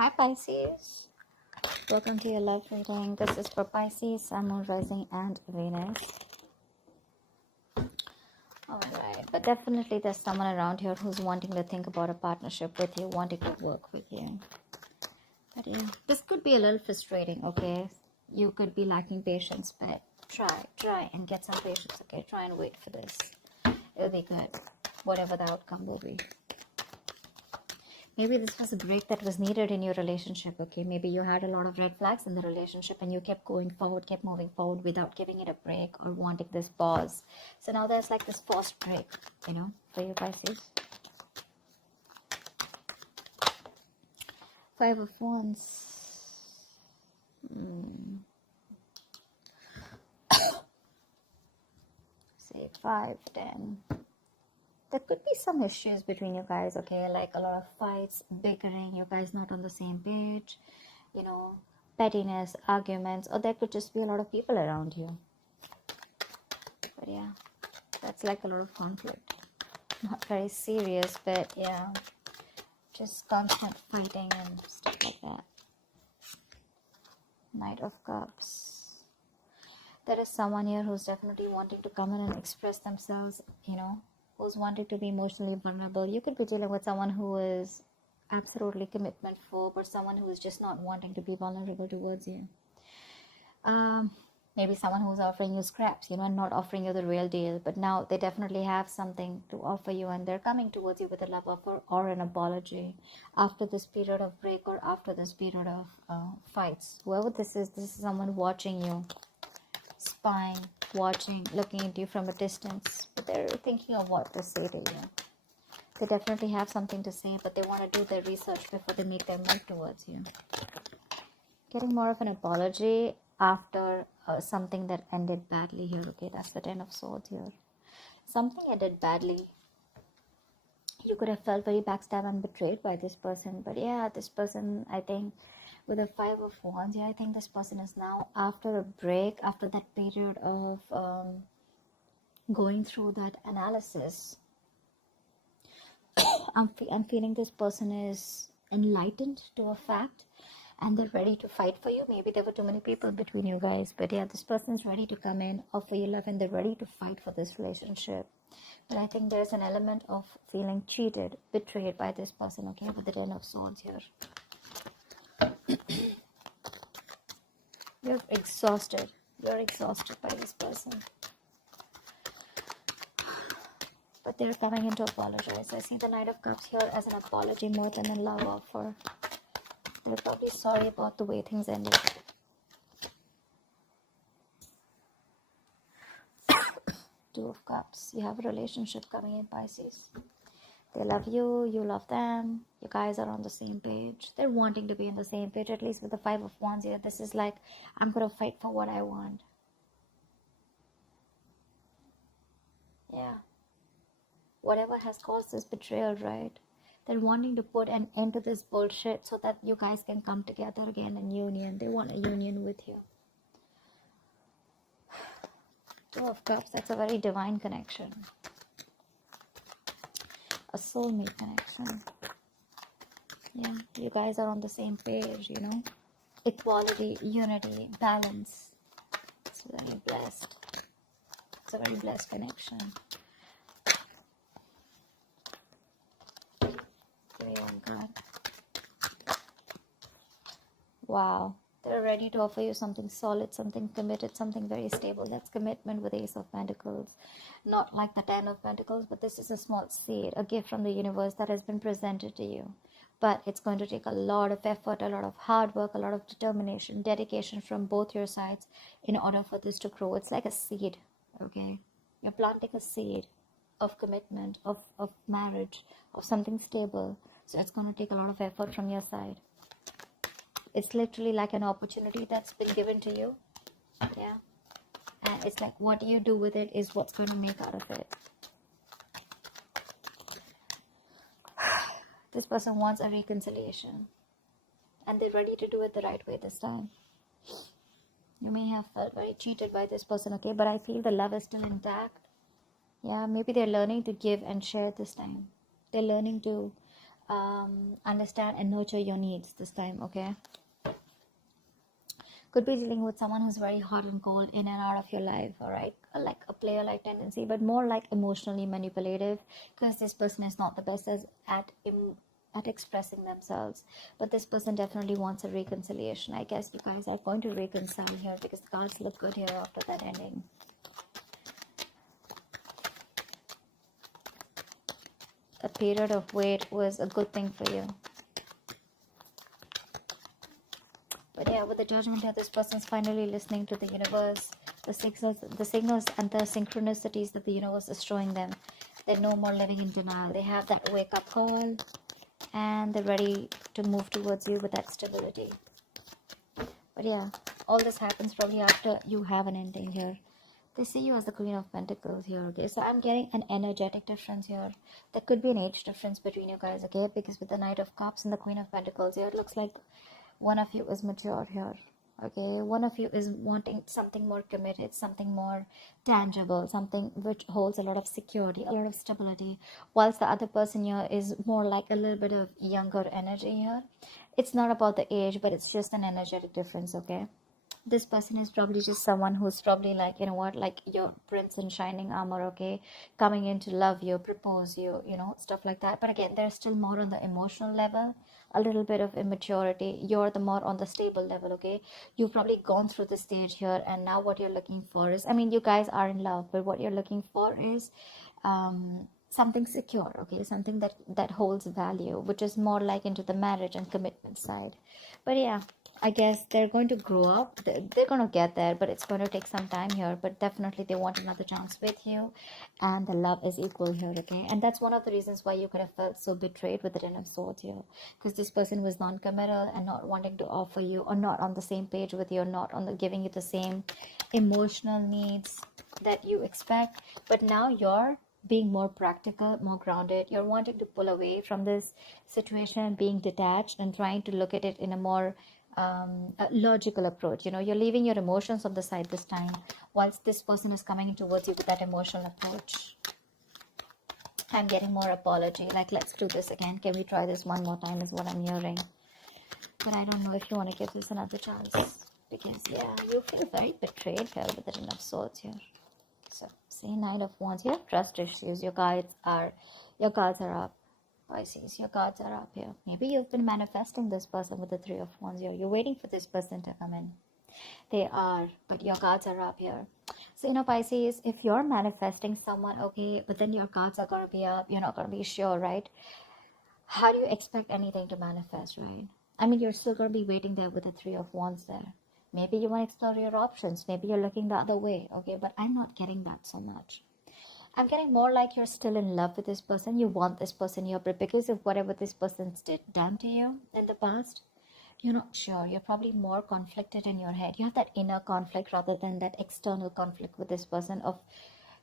Hi Pisces, welcome to your love reading. This is for Pisces, Sun, Moon, Rising and Venus. Alright, but definitely there's someone around here who's wanting to think about a partnership with you, wanting to work with you. But yeah, this could be a little frustrating, okay? You could be lacking patience, but try and get some patience, okay? Try and wait for this. It'll be good, whatever the outcome will be. Maybe this was a break that was needed in your relationship, okay? Maybe you had a lot of red flags in the relationship and you kept going forward, kept moving forward without giving it a break or wanting this pause. So now there's like this forced break, you know, for you Pisces. Five of Wands. Say 5, 10. There could be some issues between you guys, okay? Like a lot of fights, bickering, you guys not on the same page, you know, pettiness, arguments, or there could just be a lot of people around you. But yeah, that's like a lot of conflict. Not very serious, but yeah, just constant fighting and stuff like that. Knight of Cups. There is someone here who's definitely wanting to come in and express themselves, you know, who's wanting to be emotionally vulnerable. You could be dealing with someone who is absolutely commitment phobe or someone who is just not wanting to be vulnerable towards you. Maybe someone who's offering you scraps, you know, and not offering you the real deal. But now they definitely have something to offer you and they're coming towards you with a love offer or an apology after this period of break or after this period of fights. Whoever this is someone watching you, spying, watching, looking at you from a distance, but they're thinking of what to say to you. They definitely have something to say, but they want to do their research before they make their move towards you. Getting more of an apology after something that ended badly here, okay? That's the 10 of Swords here. Something ended badly. You could have felt very backstabbed and betrayed by this person, but yeah, this person, I think, with a 5 of Wands, yeah, I think this person is now after a break, after that period of going through that analysis. I'm feeling this person is enlightened to a fact and they're ready to fight for you. Maybe there were too many people between you guys, but yeah, this person is ready to come in, offer you love, and they're ready to fight for this relationship. But I think there's an element of feeling cheated, betrayed by this person, okay, with the 10 of Swords here. You're exhausted. You're exhausted by this person. But they're coming in to apologize. I see the Knight of Cups here as an apology more than a love offer. They're probably sorry about the way things ended. Two of Cups. You have a relationship coming in, Pisces. They love you, you love them. You guys are on the same page. They're wanting to be on the same page, at least with the 5 of Wands here. This is like, I'm going to fight for what I want. Yeah. Whatever has caused this betrayal, right? They're wanting to put an end to this bullshit so that you guys can come together again in union. They want a union with you. Two of Cups, that's a very divine connection. A soulmate connection. Yeah, you guys are on the same page, you know. Equality, unity, balance. It's very blessed. It's a very blessed connection. God. Wow. They're ready to offer you something solid, something committed, something very stable. That's commitment with Ace of Pentacles. Not like the 10 of Pentacles, but this is a small seed, a gift from the universe that has been presented to you. But it's going to take a lot of effort, a lot of hard work, a lot of determination, dedication from both your sides in order for this to grow. It's like a seed, okay? You're planting a seed of commitment, of marriage, of something stable. So it's going to take a lot of effort from your side. It's literally like an opportunity that's been given to you. Yeah. And it's like what you do with it is what's going to make out of it. This person wants a reconciliation. And they're ready to do it the right way this time. You may have felt very cheated by this person, okay? But I feel the love is still intact. Yeah, maybe they're learning to give and share this time. They're learning to understand and nurture your needs this time, okay? Could be dealing with someone who's very hot and cold in and out of your life, all right? Like a player-like tendency, but more like emotionally manipulative, because this person is not the best at expressing themselves. But this person definitely wants a reconciliation. I guess you guys are going to reconcile here, because the cards look good here after that ending. A period of wait was a good thing for you. But yeah, with the judgment here, this person is finally listening to the universe, the signals and the synchronicities that the universe is showing them. They're no more living in denial. They have that wake-up call, and they're ready to move towards you with that stability. But yeah, all this happens probably after you have an ending here. They see you as the Queen of Pentacles here, okay? So I'm getting an energetic difference here. There could be an age difference between you guys, okay? Because with the Knight of Cups and the Queen of Pentacles here, it looks like one of you is mature here, okay? One of you is wanting something more committed, something more tangible, something which holds a lot of security, a lot of stability, whilst the other person here is more like a little bit of younger energy here. It's not about the age, but it's just an energetic difference, okay? This person is probably just someone who's probably like, you know what, like your prince in shining armor, okay, coming in to love you, propose you, you know, stuff like that. But again, there's still more on the emotional level, a little bit of immaturity. You're the more on the stable level, okay? You've probably gone through the stage here, and now what you're looking for is, I mean, you guys are in love, but what you're looking for is something secure, okay? Something that holds value, which is more like into the marriage and commitment side. But yeah, I guess they're going to grow up. They're going to get there, but it's going to take some time here. But definitely they want another chance with you, and the love is equal here, okay? And that's one of the reasons why you could have felt so betrayed with the Ten of Swords here, because this person was non-committal and not wanting to offer you, or not on the same page with you, or not on the giving you the same emotional needs that you expect. But now you're being more practical, more grounded. You're wanting to pull away from this situation, being detached and trying to look at it in a more a logical approach. You know, you're leaving your emotions on the side this time, whilst this person is coming towards you with that emotional approach. I'm getting more apology, like, let's do this again, can we try this one more time, is what I'm hearing. But I don't know if you want to give this another chance, because yeah, you feel very betrayed here with the Ten of Swords here. So see, Nine of Wands, you have trust issues. Your cards are up. Pisces, your cards are up here. Maybe you've been manifesting this person with the Three of Wands here. You're waiting for this person to come in. They are, but your cards are up here. So, you know, Pisces, if you're manifesting someone, okay, but then your cards are going to be up, you're not going to be sure, right? How do you expect anything to manifest, right? I mean, you're still going to be waiting there with the Three of Wands there. Maybe you want to explore your options. Maybe you're looking the other way, okay? But I'm not getting that so much. I'm getting more like you're still in love with this person. You want this person here, but because of whatever this person's done to you in the past, you're not sure. You're probably more conflicted in your head. You have that inner conflict rather than that external conflict with this person.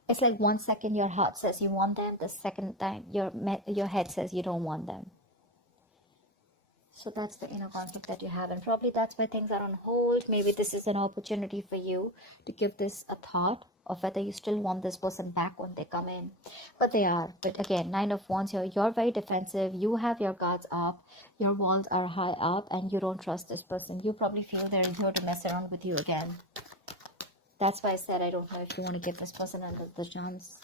It's like 1 second your heart says you want them, the second time your head says you don't want them. So that's the inner conflict that you have, and probably that's why things are on hold. Maybe this is an opportunity for you to give this a thought of whether you still want this person back when they come in. But they are. But again, Nine of Wands here, you're very defensive. You have your guards up. Your walls are high up, and you don't trust this person. You probably feel they're here to mess around with you again. That's why I said I don't know if you want to give this person another chance.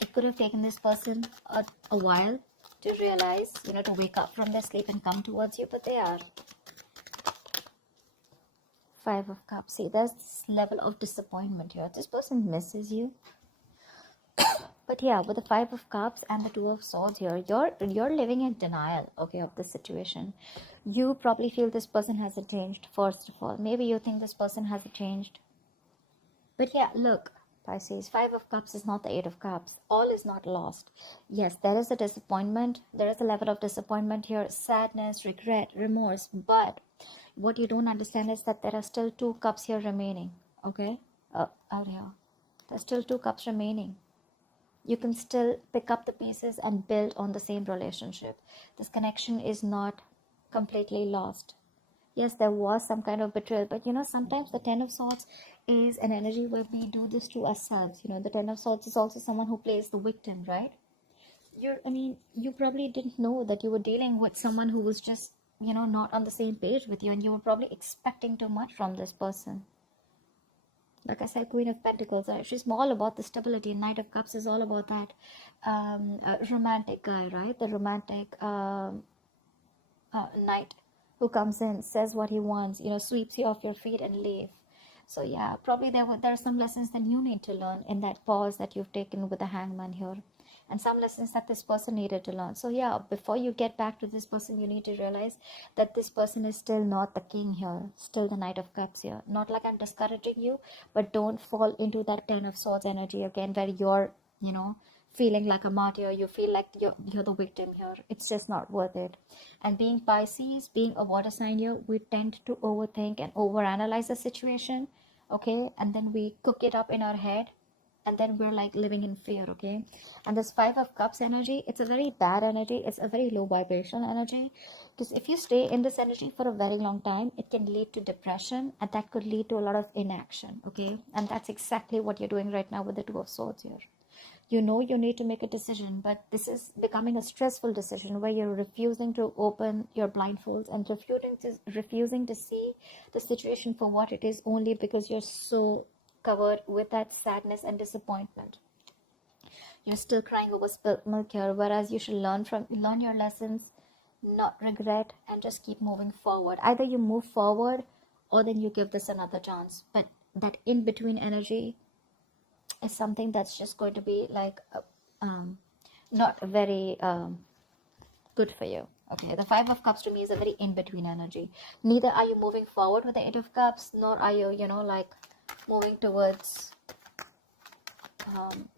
It could have taken this person a while to realize, you know, to wake up from their sleep and come towards you, but they are. Five of Cups. See, there's this level of disappointment here. This person misses you. But yeah, with the Five of Cups and the Two of Swords here, you're living in denial, okay, of the situation. You probably feel this person hasn't changed, first of all. Maybe you think this person hasn't changed. But yeah, look, Pisces, Five of Cups is not the Eight of Cups. All is not lost. Yes, there is a disappointment. There is a level of disappointment here. Sadness, regret, remorse. But what you don't understand is that there are still 2 cups here remaining. Okay? Out here. There's still 2 cups remaining. You can still pick up the pieces and build on the same relationship. This connection is not completely lost. Yes, there was some kind of betrayal, but you know, sometimes the Ten of Swords is an energy where we do this to ourselves. You know, the Ten of Swords is also someone who plays the victim, right? you probably didn't know that you were dealing with someone who was just, not on the same page with you, and you were probably expecting too much from this person. Like I said, Queen of Pentacles, she's all about the stability. Knight of Cups is all about that romantic guy, right? The romantic knight who comes in, says what he wants, sweeps you off your feet and leave. So yeah, probably there are some lessons that you need to learn in that pause that you've taken with the Hangman here, and some lessons that this person needed to learn. So yeah, before you get back to this person, you need to realize that this person is still not the king here, still the Knight of Cups here. Not like I'm discouraging you, but don't fall into that Ten of Swords energy again, where you're, feeling like a martyr. You feel like you're the victim here. It's just not worth it. And being Pisces, being a water sign here, we tend to overthink and overanalyze the situation, okay? And then we cook it up in our head, and then we're like living in fear, okay? And this Five of Cups energy, it's a very bad energy. It's a very low vibrational energy, because if you stay in this energy for a very long time, it can lead to depression, and that could lead to a lot of inaction, okay? And that's exactly what you're doing right now with the Two of Swords here. You know you need to make a decision, but this is becoming a stressful decision where you're refusing to open your blindfolds and refusing to see the situation for what it is, only because you're so covered with that sadness and disappointment. You're still crying over spilt milk here, whereas you should learn your lessons, not regret, and just keep moving forward. Either you move forward, or then you give this another chance. But that in between energy is something that's just going to be like not very good for you. Okay, the Five of Cups to me is a very in-between energy. Neither are you moving forward with the Eight of Cups, nor are you, like moving towards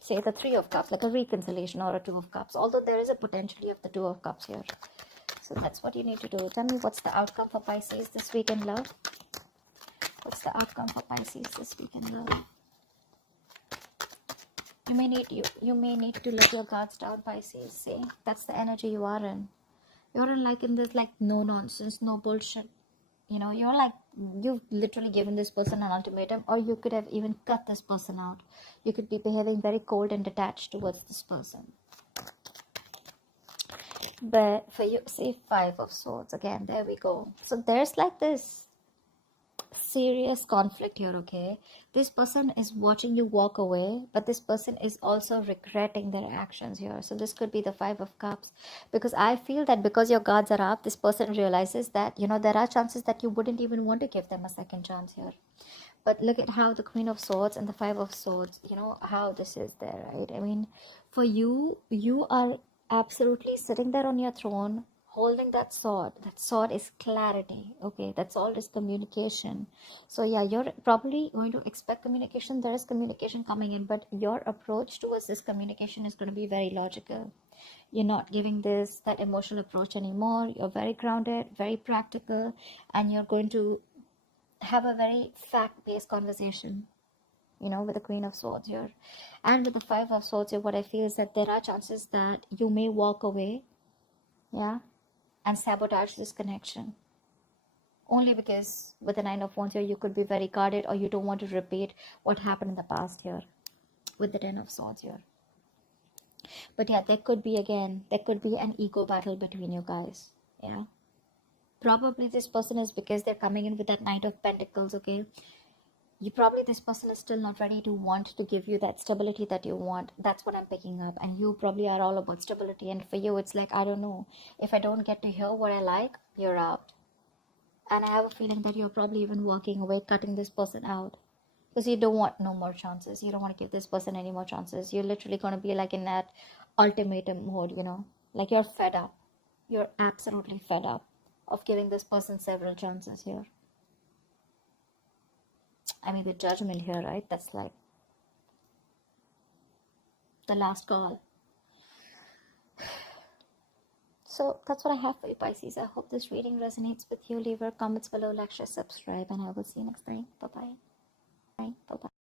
say the Three of Cups, like a reconciliation, or a Two of Cups, although there is a potentially of the Two of Cups here. So that's what you need to do. Tell me, what's the outcome for Pisces this week in love? What's the outcome for Pisces this week in love? You may need to let your guards down, Pisces. See, that's the energy you are in. You're in this like no nonsense, no bullshit. You're like, you've literally given this person an ultimatum, or you could have even cut this person out. You could be behaving very cold and detached towards this person. But for you, see, Five of Swords again. There we go. So there's like this serious conflict here, okay? This person is watching you walk away, but this person is also regretting their actions here. So this could be the Five of Cups, because I feel that because your guards are up, this person realizes that, there are chances that you wouldn't even want to give them a second chance here. But look at how the Queen of Swords and the Five of Swords, how this is there, right? I mean, for you are absolutely sitting there on your throne, holding that sword. That sword is clarity, okay? That sword is communication. So yeah, you're probably going to expect communication. There is communication coming in, but your approach towards this communication is going to be very logical. You're not giving that emotional approach anymore. You're very grounded, very practical, and you're going to have a very fact-based conversation, with the Queen of Swords here. And with the Five of Swords here, what I feel is that there are chances that you may walk away, yeah, and sabotage this connection, only because with the Nine of Wands here, you could be very guarded, or you don't want to repeat what happened in the past here with the Ten of Swords here. But yeah, there could be an ego battle between you guys. Yeah, probably this person is, because they're coming in with that Knight of Pentacles, okay? This person is still not ready to want to give you that stability that you want. That's what I'm picking up. And you probably are all about stability, and for you it's like, I don't know, if I don't get to hear what I like, you're out. And I have a feeling that you're probably even walking away, cutting this person out, because you don't want no more chances. You don't want to give this person any more chances. You're literally going to be like in that ultimatum mode, like you're fed up. You're absolutely fed up of giving this person several chances here. I mean, the Judgment here, right? That's like the last call. So that's what I have for you, Pisces. I hope this reading resonates with you. Leave your comments below, like, share, subscribe, and I will see you next time. Bye-bye. Bye. Bye-bye.